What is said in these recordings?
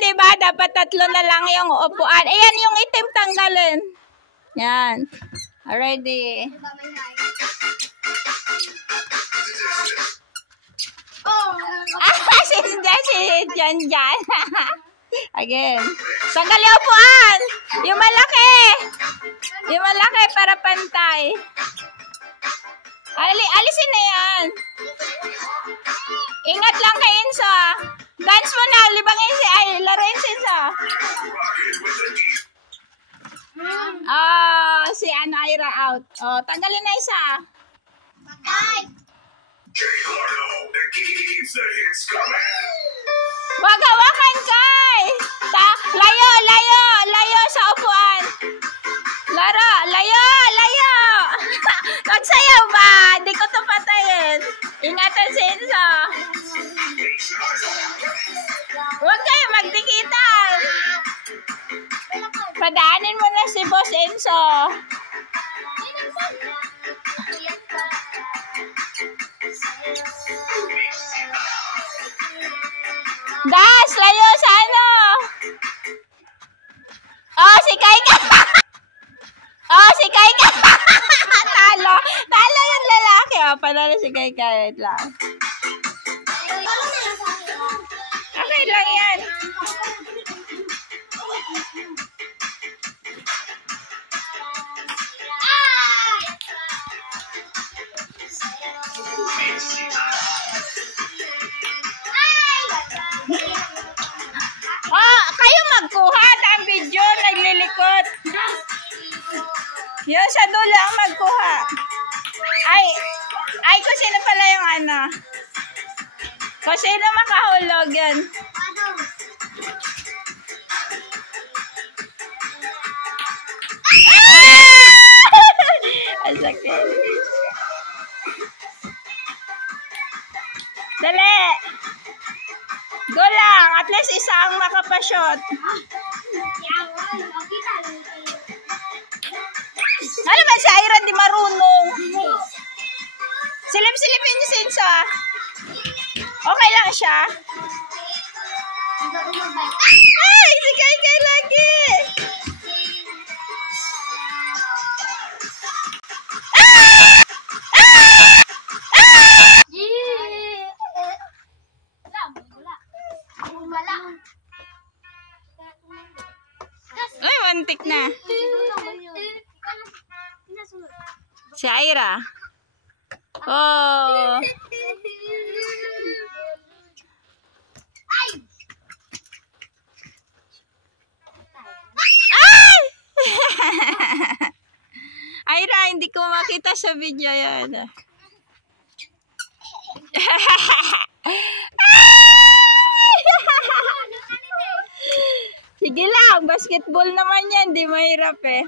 di ba? Dapat 3 na lang yung upuan. Ayan, yung itim tanggalin. Yan. Already. Si Jan. Again. Tanggal yung upuan. Yung malaki. Yung malaki para pantay. Alisin na yan. Ingat lang kay Enzo. Dance mo na. Libangin si laruin si Enzo. Si Ira out. Tanggalin na isa. Wag hawakan kay. Layo sa upuan. Layo. Magsayaw ba? Hindi ko to patayin. Ingatan si Enzo. Huwag kayo magdikitan. Padaanin mo na si Boss Enzo. Das, layo sa ano? Si Kaika. Si Kaika. Talo yung lalaki. Panalo si Kaika. Wait lang. Okay lang yan. Kayo magkuha ng video, naglilikot. Yun sa dulo ang magkuha. Ay, kung sino pala yung ano. Kung sino makahulog yan. Ang sakit. Dali. Go lang. At least isa ang makapashot. Ano ba si Ira di marunong? Silip-silipin niyo si Enzo. Okay lang siya. Ay! Si Kai lagi! Ay, wantik na. Si Ira. Ira, hindi ko makita sa video yan. Sige lang, basketball naman yan, di mahirap eh.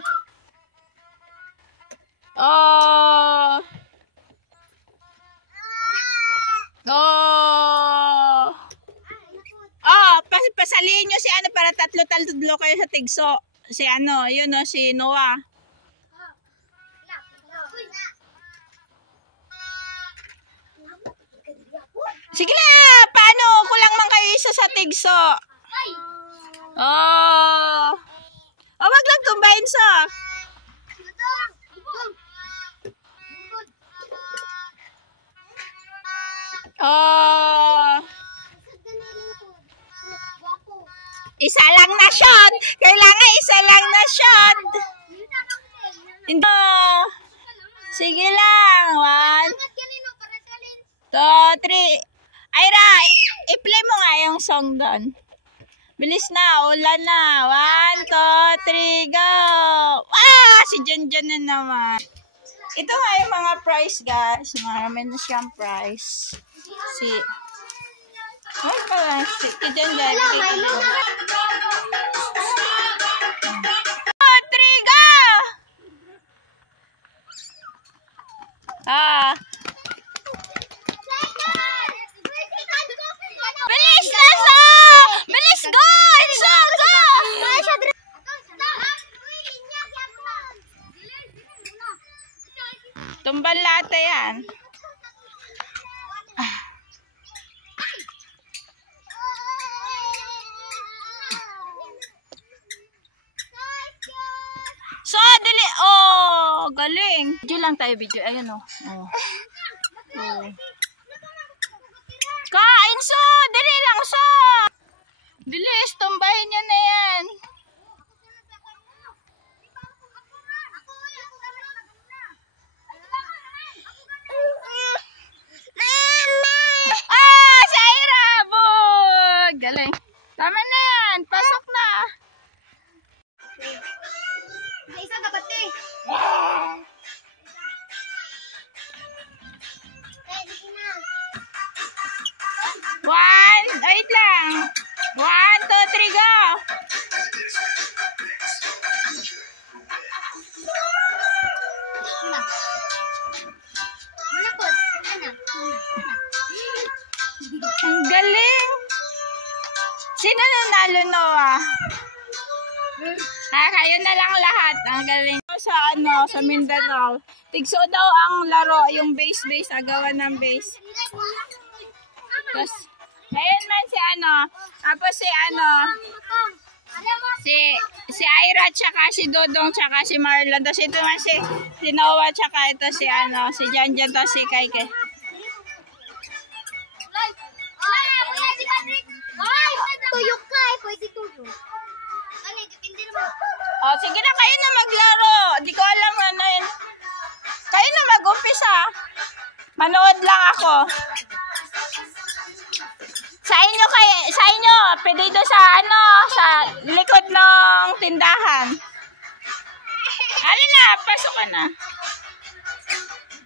Pasalihin nyo si ano para tatlo kayo sa tigso. Si ano, yun o, si Noah. Sige na, paano? Kulang man kayo isa sa tigso. Wag lang tumbahin sa. Isa lang na shot. Kailangan isa lang na shot. Sige lang. 1, 2, 3. Ira, i-play mo nga yung song doon. Bilis na, ulan na. 1, 2, 3, go! Si Jan na naman. Ito nga yung mga price, guys. Marami na siyang price. Ay, pala. Si Jan. 2, 3, go! Bilis na, so! Bilis, go! So, go! Tumbal lahat yan. So, dali. Oh, galing. Video lang tayo, video. Ayan, oh. Oh. Oh. Kain, so. Dali lang, so. Bilis, tumbahin niya na yan. Ah, si Ira. Bog. Galing. Tama na yan. Pasok na. Isa dapat eh. One. Wait lang. 1, 2, 3, go. Ang galing. Sino nanalo, Noah? Kayo na lang lahat. Ang galing. Sa Mindanao. Tigso daw ang laro, yung base, agawan ng base. Tapos, ngayon man tapos si Ira, tsaka si Dodong, tsaka si Marlon. Tapos ito man si Noah, tsaka ito si Janjan, to si Kaike. Tuyok ka eh, pwede tuyok. Ano, depende naman. Oh, sige na, kayo na maglaro. Di ko alam ano yun. Kayo na mag-umpisa. Manood lang ako. Sa inyo, pwede doon sa likod ng tindahan. Alin na, pasok ka na.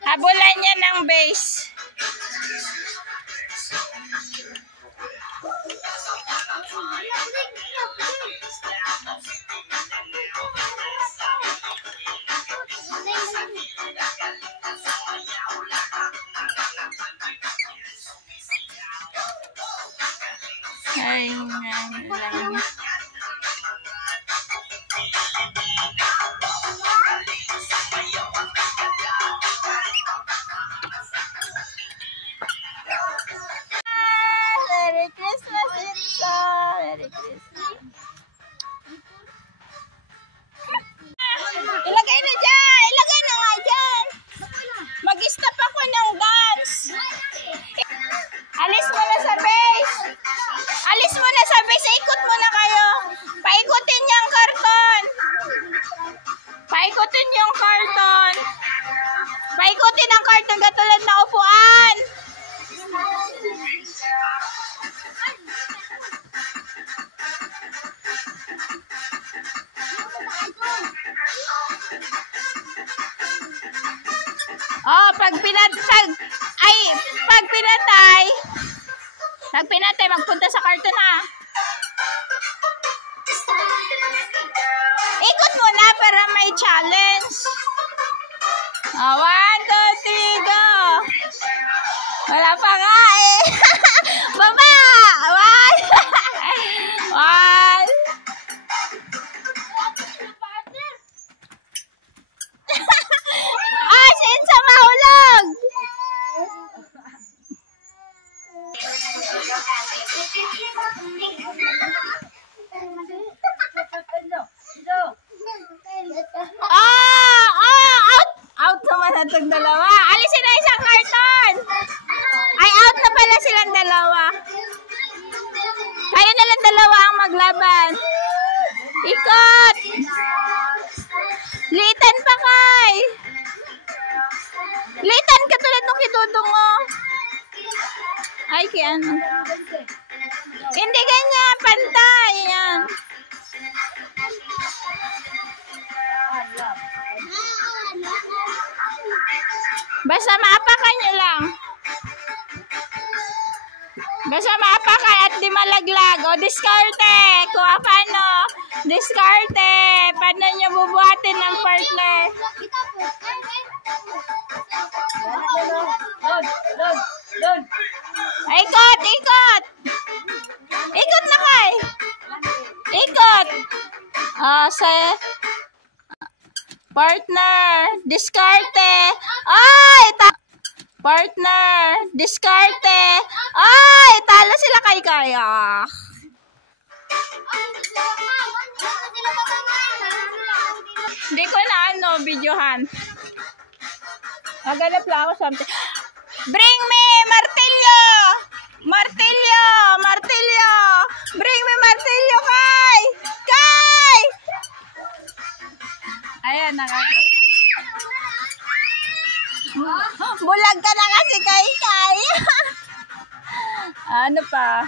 Habulan niya ng base. Ay, lang. Merry Christmas, Insa! Merry Christmas. Ilagay na dyan! Ilagay na nga dyan! Mag-stop ako ng dance! Alis mo na sa base! Alis mo na sa base! Ikot mo na kayo! Paikutin yung karton! Paikutin yung karton! Paikutin ang karton katulad na upuan! Oh, pag pinatay, magpunta sa karton na. Ikot mo na para may challenge. 1, 2, 3, go. Wala pa nga eh. Baba! 1. Sin sa mahulog! Out naman na itong dalawa. Alisin na isang karton! Ay, out na pala silang dalawa. Kayo na lang dalawa ang maglaban. Ikot! Litan pa kay! Litan ka tulad nung kitudong mo. Ay, kaya ano. Hindi ganyan, pantay. Yan. Basta maapakan nyo lang. Basta maapakan at di malaglag. O, diskarte. Kung paano. Diskarte. Paano nyo bubuhatin ng partner? Load. Ikot. Ikot na kay. Ikot. Partner. Diskarte. Ay, partner. Diskarte. Ay, talo sila kay Kaya. Hindi ko na videohan. Maganap lang ako something. Bring me martilyo! Martilyo! Martilyo! Bring me martilyo, Kai! Kai! Ayan, bulag ka na kasi, Kai! Ano pa?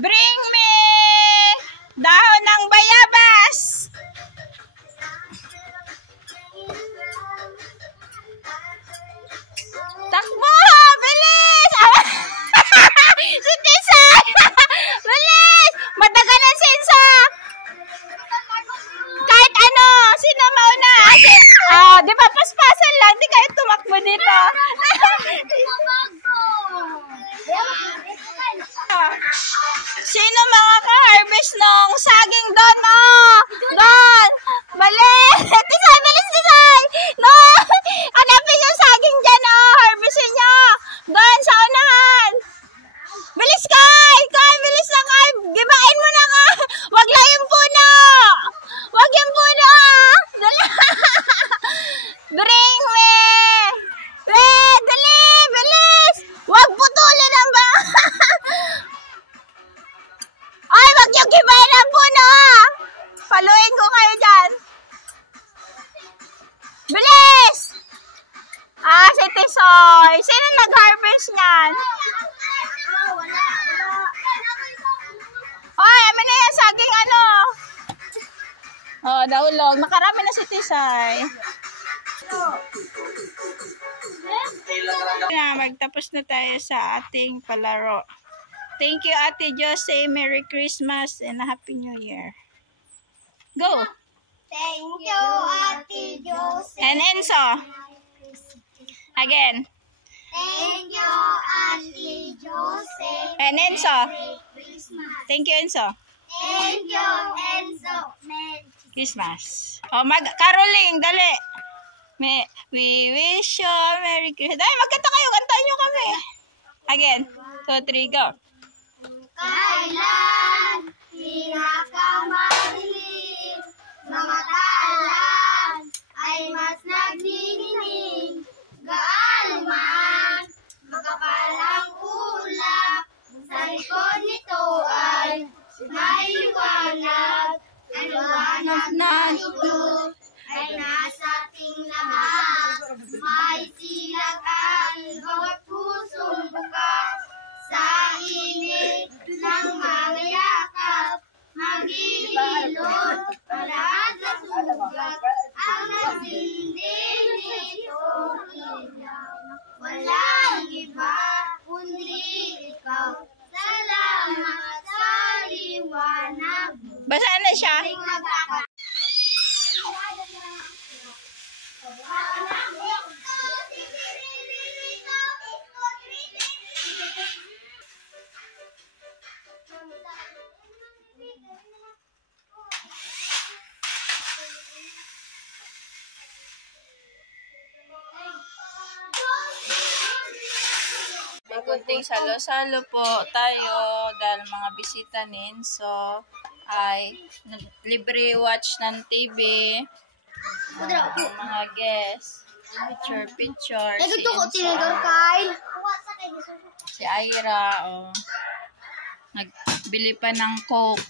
Bring me dahon ng bayabas! Takbo! Bilis! Si Tisay! Bilis! Matagal ang sensa! Kahit ano! Sino mauna? Di ba paspasan lang? Di kayo tumakbo dito. Sino mga ka-harvest nung saging doon? Doon! Bilis! Tisay! Bilis! Tisay! No! Hanapin yung saging dyan, harvestin nyo! Doon sa unahan! Bilis, Kai! Kai, bilis na, Kai! Gibain mo na, Kai! Wag lang yung puno! Wag yung puno, Bring me! Dali! Bilis! Wag putulin ang ba? Ay, wag yung gibain ang puno, Paluin ko kayo dyan! Bilis! Si Tisoy. Sino nag-harvest niyan? Hoy, amin na yan. Saging ano? Naulog. Nakarami na si Tisay. Magtapos na tayo sa ating palaro. Thank you, Ate Jose. Merry Christmas and Happy New Year. Go! Thank you, Ate Jose. And Enzo. Again. Thank you, Auntie Jose. And Enzo. Merry Christmas. Thank you, Enzo. Thank you, Enzo. Merry Christmas. Caroling, dali. We wish you a Merry Christmas. Dahil magkanta kayo, kantaan nyo kami. Again. 2, 3, go. Kailan pinakamadilim, mga taalan ay mas nagniningning. Gaano man makapalang ulap, sa likod nito ay may liwanag. Ang liwanag na ito ay nasa ating lahat. May silag ang bawat pusong bukas. Sa init ng mga yakap, maghihilot ang lahat na sugat. Ang nagsindi nito ilaw, walang iba kundi ikaw. Salamat sa liwanag. Basaan na siya. Kunting salo-salo po tayo dahil mga bisita nin. So, ay libre watch ng TV. Mga guests. Picture. Si Ira. Nagbili pa ng Coke.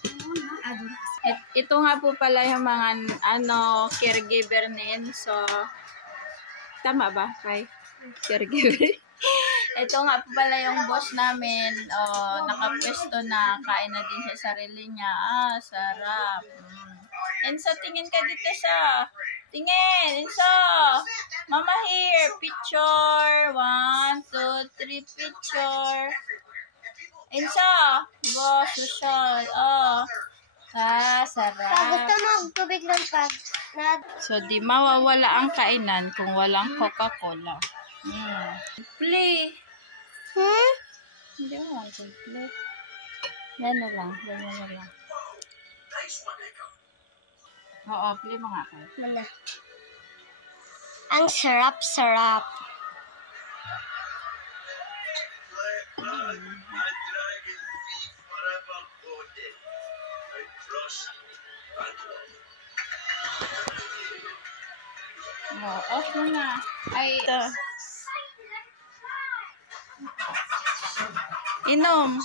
Ito nga po pala yung mga caregiver nin. So, tama ba, Kai? Caregiver. Ito nga po pala yung boss namin. Nakapwesto na. Kain na din sa sarili niya. Sarap. Enzo, tingin ka dito sa. Tingin, Enzo. Mama here. Picture. 1, 2, 3, picture. Enzo. Go, social. Sarap. Gusto mo tubig ng pag. So, di mawawala ang kainan kung walang Coca-Cola. Play. Hindi mo play. Yan na lang. Ganyan na lang. Oo, play mo nga kayo. Muna. Ang sarap-sarap. Oh, off mo na. Ay, ito. Inom.